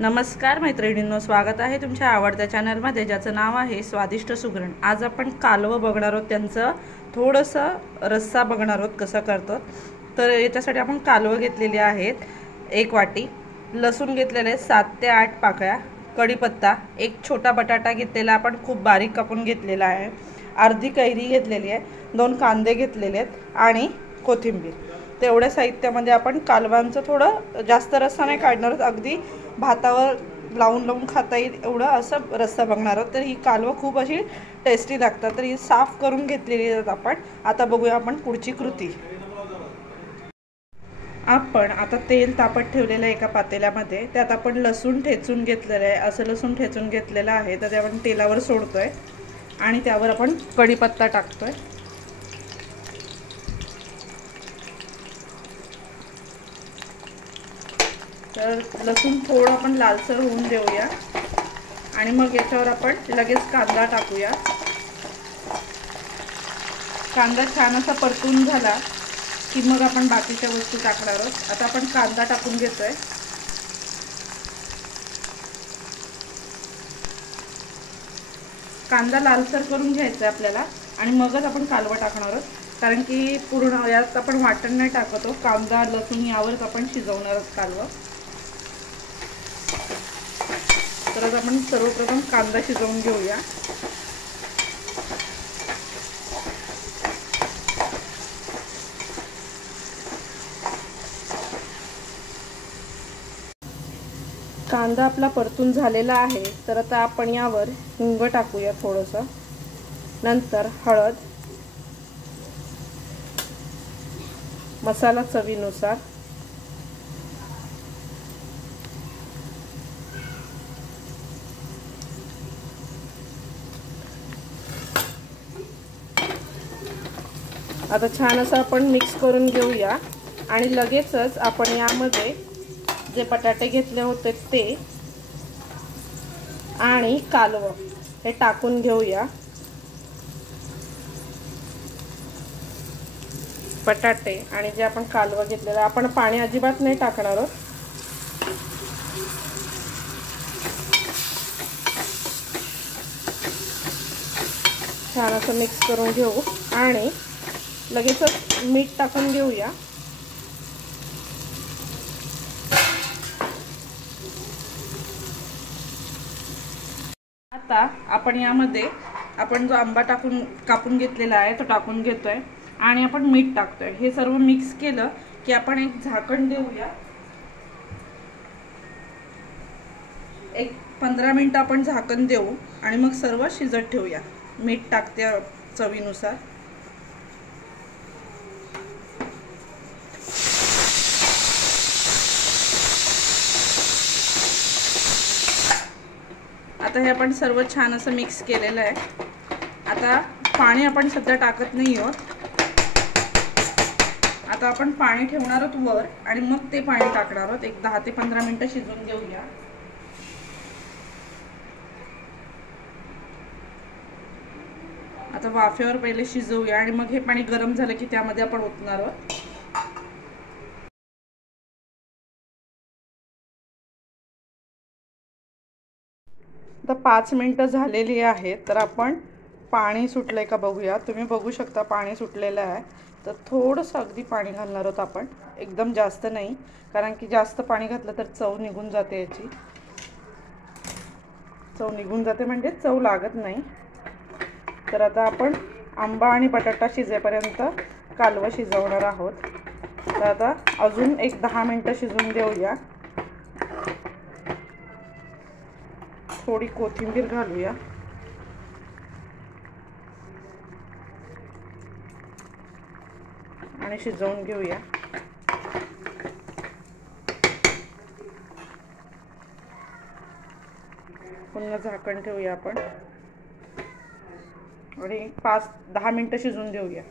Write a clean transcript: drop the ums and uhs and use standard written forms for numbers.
नमस्कार मैत्रिणींनो, स्वागत आहे तुमच्या आवडत्या चॅनलमध्ये ज्याचं नाव आहे स्वादिष्ट सुगरण। आज आपण कालवं बघणार आहोत, त्यांचं थोडंसं रस्सा बघणार आहोत कसं करतो। तर याच्यासाठी आपण कालवं घेतलेली आहेत, 1 वाटी लसूण घेतलेले आहेत 7 ते 8 पाकळ्या, कढीपत्ता, एक छोटा बटाटा घेतलेला आपण खूप बारीक कापून घेतलेला आहे, अर्धी कैरी घेतलेली आहे, 2 कांदे घेतलेले आहेत आणि कोथिंबीर। तेवढ्या साहित्यामध्ये आपण कालवांचं थोडं जास्त रस्सा नाही काढणार आहोत, अगदी भातावर लावून लावून खाता येईल एवढं असं रस्सा बघणार आहोत। तर ही कालवं खूप अशी टेस्टी लागतात, तर ही साफ करून घेतलेली आहेत आपण। आता बघूया आपण पुढची कृती। आपण आता तेल तापत ठेवलेलं आहे एका पातेल्यामध्ये, त्यात आपण लसूण ठेचून घेतलेलं आहे, असं लसूण ठेचून घेतलेलं आहे, तर ते आपण तेलावर सोडतोय आणि त्यावर आपण कढीपत्ता टाकतोय। तर लसूण थोडं आपण लालसर होऊन देऊया आणि मग याच्यावर आपण लगेच कांदा टाकूया। कांदा छान असा परतून झाला की मग आपण बाकीच्या वस्तू टाकणार आहोत। आता आपण कांदा टाकून घेतोय। कांदा लालसर करून घ्यायचा आपल्याला आणि मगच आपण कालवं टाकणार आहोत, कारण की पूर्ण यात आपण वाटण नाही टाकतो, कांदा लसूण यावरच आपण शिजवणार आहोत कालवं। तर आपण सर्वप्रथम कांदा शिजवून घेऊया। कांदा आपला परतून झालेला आहे, तर आता आपण यावर हिंग टाकूया थोडंसं, नंतर हळद, मसाला चवीनुसार, आता छान असं आपण मिक्स करून घेऊया आणि लगेचच आपण यामध्ये जे बटाटे घेतले होते ते आणि कालवं हे टाकून घेऊया। बटाटे आणि जे आपण कालवं घेतलेलं, आपण पाणी अजिबात नाही टाकणार आहोत। छान असं मिक्स करून घेऊ आणि लगेचच मीठ टाकून घेऊया। आता आपण यामध्ये आपण जो आंबा कापून घेतलेला आहे तो टाकून घेतोय आणि आपण मीठ टाकतोय। हे सर्व मिक्स केलं की आपण एक झाकण देऊया। एक 15 मिनिटं आपण झाकण देऊ आणि मग सर्व शिजत ठेवूया। मीठ टाकते चवीनुसार। आता हे आपण सर्व छान असं मिक्स केलेलं आहे। आता पाणी आपण सध्या टाकत नाही आहोत, आता आपण पाणी ठेवणार आहोत वर आणि मग ते पाणी टाकणार आहोत। एक 10 ते 15 मिनिटं शिजवून घेऊया। आता वाफेवर पहिले शिजवूया आणि मग हे पाणी गरम झालं की त्यामध्ये आपण ओतणार आहोत। आता 5 मिनिटं झालेली आहेत, तर आपण पाणी सुटलंय का बघूया। तुम्ही बघू शकता पाणी सुटलेलं आहे, तर थोडंसं अगदी पाणी घालणार आहोत आपण, एकदम जास्त नाही, कारण की जास्त पाणी घातलं तर चव निघून जाते, याची चव निघून जाते म्हणजे चव लागत नाही। तर आता आपण आंबा आणि बटाटा शिजेपर्यंत कालवं शिजवणार आहोत। तर आता अजून एक 10 मिनिटं शिजवून देऊया। थोडी कोथिंबीर घालूया आणि शिजवून घेऊया। पुन्हा झाकण ठेवूया आपण आणि 5-10 मिनिटं शिजवून देऊया।